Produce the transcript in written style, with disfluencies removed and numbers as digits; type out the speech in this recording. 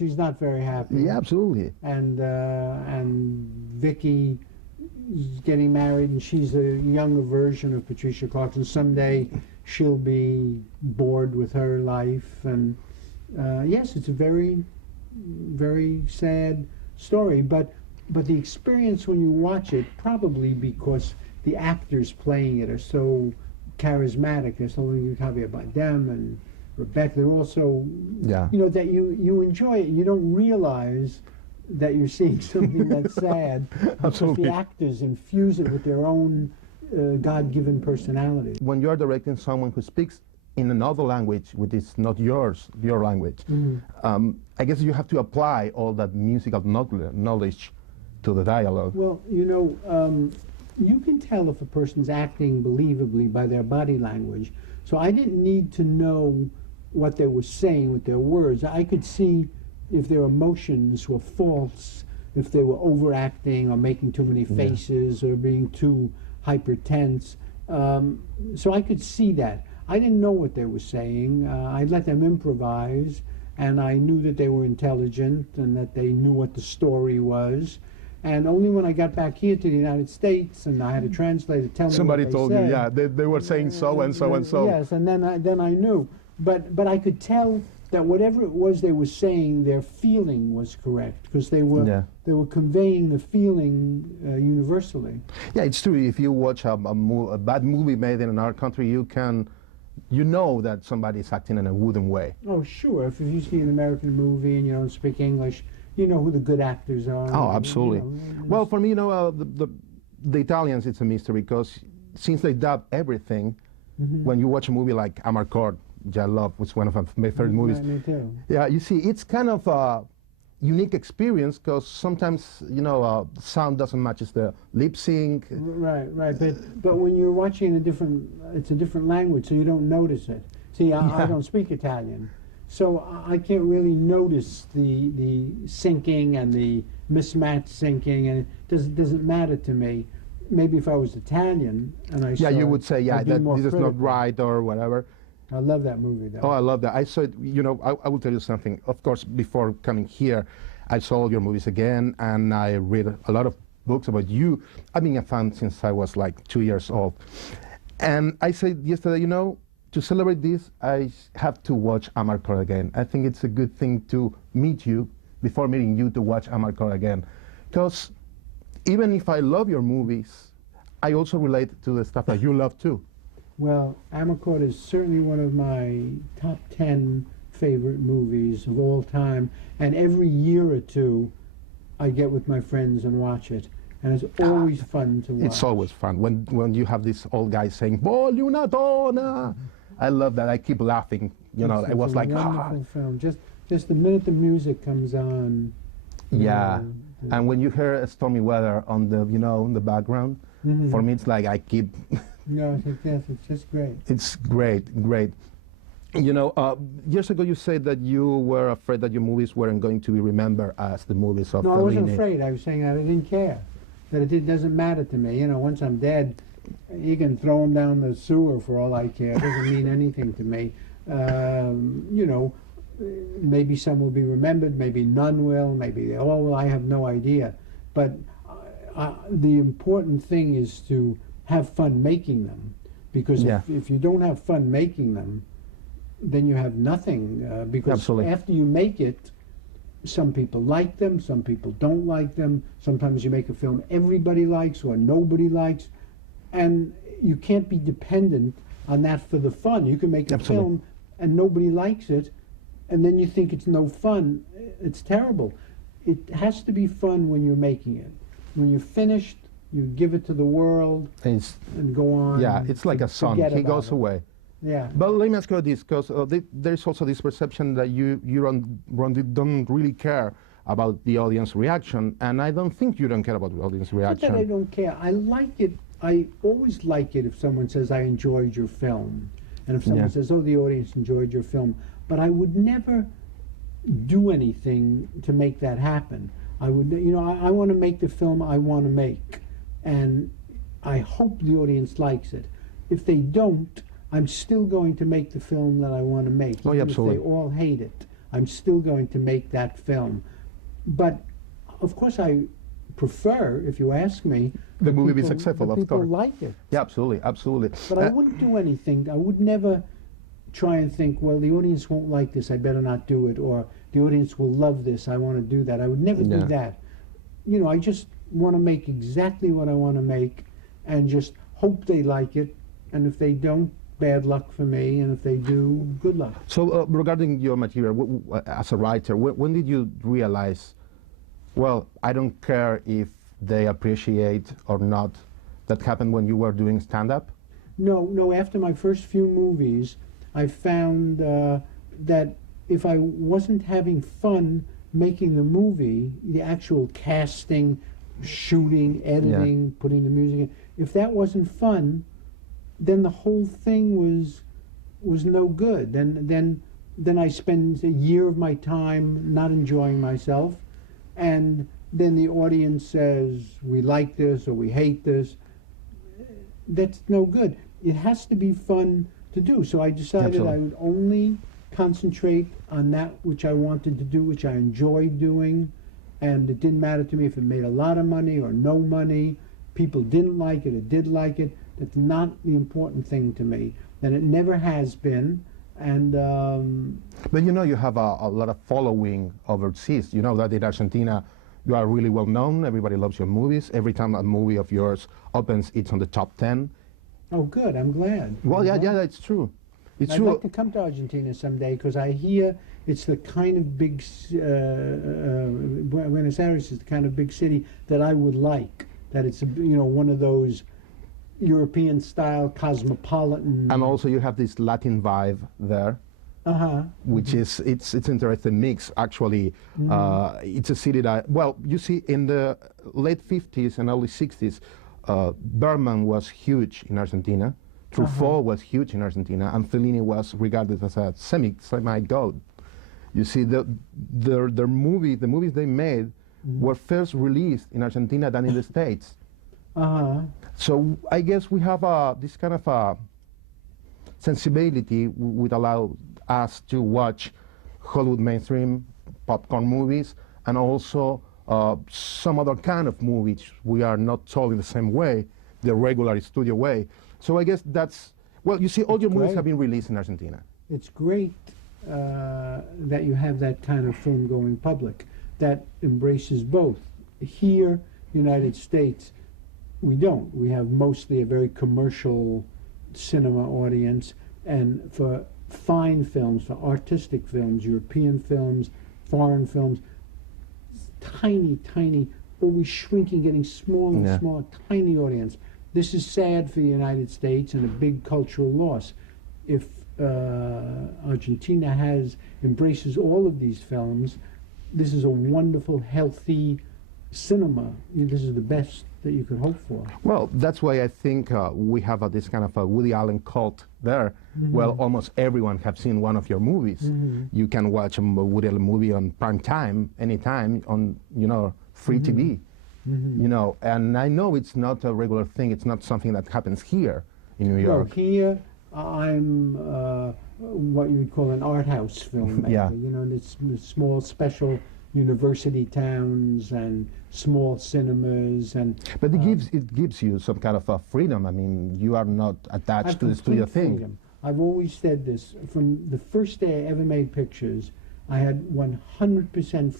she's not very happy. Yeah, absolutely. And Vicky is getting married, and she's a younger version of Patricia Clarkson. Someday she'll be bored with her life, and yes, it's a very, very sad story. But the experience when you watch it, probably because the actors playing it are so charismatic. There's so Javier Bardem and Rebecca. They're also, you know, that you enjoy it. You don't realize that you're seeing something that's sad because the actors infuse it with their own God-given personality. When you're directing someone who speaks in another language, which is not your language, I guess you have to apply all that musical knowledge to the dialogue. Well, you know, you can tell if a person's acting believably by their body language. So I didn't need to know what they were saying with their words. I could see if their emotions were false, if they were overacting or making too many faces or being too hyper tense. So I could see that. I didn't know what they were saying. I let them improvise, and I knew that they were intelligent and that they knew what the story was. And only when I got back here to the United States and I had a translator tell me Somebody what they told said, you, yeah, they were saying so and so and so. Yes, and then I knew. But I could tell that whatever it was they were saying, their feeling was correct, because they were conveying the feeling universally. Yeah, it's true. If you watch a bad movie made in our country, you know that somebody is acting in a wooden way. Oh, sure. If you see an American movie and you don't speak English, you know who the good actors are. Oh, absolutely. You know, well, for me, you know, the Italians, it's a mystery, because since they dub everything, when you watch a movie like Amarcord, which I love, which is one of my favorite movies. Me too. Yeah, you see, it's kind of a unique experience, because sometimes, you know, sound doesn't match the lip sync. Right. But when you're watching it's a different language, so you don't notice it. See, I don't speak Italian, so I can't really notice the syncing and the mismatched syncing, and it doesn't matter to me. Maybe if I was Italian and I saw you would say, that this is not right or whatever. I love that movie, though. Oh, I love that. I saw it, you know, I will tell you something. Of course, before coming here, I saw all your movies again, and I read a lot of books about you. I've been a fan since I was like 2 years old. And I said yesterday, you know, to celebrate this, I have to watch Amarcord again. I think it's a good thing to meet you before meeting you, to watch Amarcord again. Because even if I love your movies, I also relate to the stuff that you love too. Well, Amarcord is certainly one of my top 10 favorite movies of all time, and every year or two I get with my friends and watch it, and it's always fun to watch. It's always fun when you have this old guy saying "Voglio una donna." I love that. I keep laughing. You know, it was like wonderful film. Just the minute the music comes on. Yeah, and when you hear Stormy Weather on the in the background, for me it's like I keep. No, yes, it's just great. It's great. You know, years ago you said that you were afraid that your movies weren't going to be remembered as the movies of Fellini. No, I wasn't afraid. I was saying that I didn't care. That it doesn't matter to me. You know, once I'm dead, you can throw them down the sewer for all I care. It doesn't mean anything to me. You know, maybe some will be remembered, maybe none will, maybe they all will. I have no idea. But the important thing is to have fun making them, because if you don't have fun making them, then you have nothing, because after you make it, some people like them, some people don't like them. Sometimes you make a film everybody likes or nobody likes, and you can't be dependent on that for the fun. You can make a film and nobody likes it, and then you think it's no fun. It's terrible. It has to be fun when you're making it. When you're finished, you give it to the world and go on. Yeah, it's like a son. He goes away. Yeah. But let me ask you this, because there's also this perception that you don't really care about the audience reaction, and I don't think you don't care about the audience reaction. Not that I don't care. I like it. I always like it if someone says, I enjoyed your film. And if someone says, oh, the audience enjoyed your film. But I would never do anything to make that happen. I would, you know, I want to make the film I want to make. And I hope the audience likes it. If they don't, I'm still going to make the film that I want to make. Oh, yeah, absolutely. If they all hate it. I'm still going to make that film. But of course, I prefer, if you ask me, The movie be people- successful, that of people course. like it. Yeah, absolutely, absolutely. But I wouldn't do anything. I would never try and think, well, the audience won't like this, I better not do it, or the audience will love this, I want to do that. I would never Yeah. do that. You know, I just want to make exactly what I want to make and just hope they like it. And if they don't, bad luck for me. And if they do, good luck. So regarding your material, as a writer, when did you realize, well, I don't care if they appreciate or not? That happened when you were doing stand-up? No, after my first few movies, I found that if I wasn't having fun making the movie, the actual casting, shooting, editing, putting the music in, if that wasn't fun, then the whole thing was no good. Then I spend a year of my time not enjoying myself, and then the audience says, we like this or we hate this. That's no good. It has to be fun to do. So I decided Absolutely. I would only concentrate on that which I wanted to do, which I enjoyed doing, and it didn't matter to me if it made a lot of money or no money. People didn't like it or did like it. That's not the important thing to me, and it never has been. And But you know, you have a lot of following overseas. You know that in Argentina, you are really well known. Everybody loves your movies. Every time a movie of yours opens, it's on the top 10. oh, good, I'm glad. Well, yeah, You know? yeah, it's true. It's I'd true. like to come to Argentina someday because I hear it's the kind of big, Buenos Aires is the kind of big city that I would like. That it's, one of those European-style cosmopolitan. And also you have this Latin vibe there, which is, it's interesting mix, actually. It's a city that, well, you see, in the late 50s and early 60s, Bergman was huge in Argentina. Truffaut was huge in Argentina, and Fellini was regarded as a semi-god. You see, the movies they made were first released in Argentina than in the States. So I guess we have this kind of a sensibility would allow us to watch Hollywood mainstream popcorn movies and also some other kind of movies we are not told in the same way, the regular studio way. So I guess that's, well, you see, all your movies have been released in Argentina. It's great that you have that kind of film going public that embraces both. Here, United States, we don't. We have mostly a very commercial cinema audience, and for fine films, for artistic films, European films, foreign films, tiny, always shrinking, getting smaller and smaller, tiny audience. This is sad for the United States and a big cultural loss. If Argentina embraces all of these films, this is a wonderful, healthy cinema. This is the best that you could hope for. Well, that's why I think we have this kind of a Woody Allen cult there. Well, almost everyone have seen one of your movies. You can watch a Woody Allen movie on prime time, anytime, on free TV. And I know it's not a regular thing. It's not something that happens here in New York. No, here I'm what you would call an art house filmmaker. Yeah. And it's small, special university towns and small cinemas But it gives you some kind of a freedom. I mean, you are not attached to the studio thing. Freedom. I've always said this from the first day I ever made pictures. I had 100%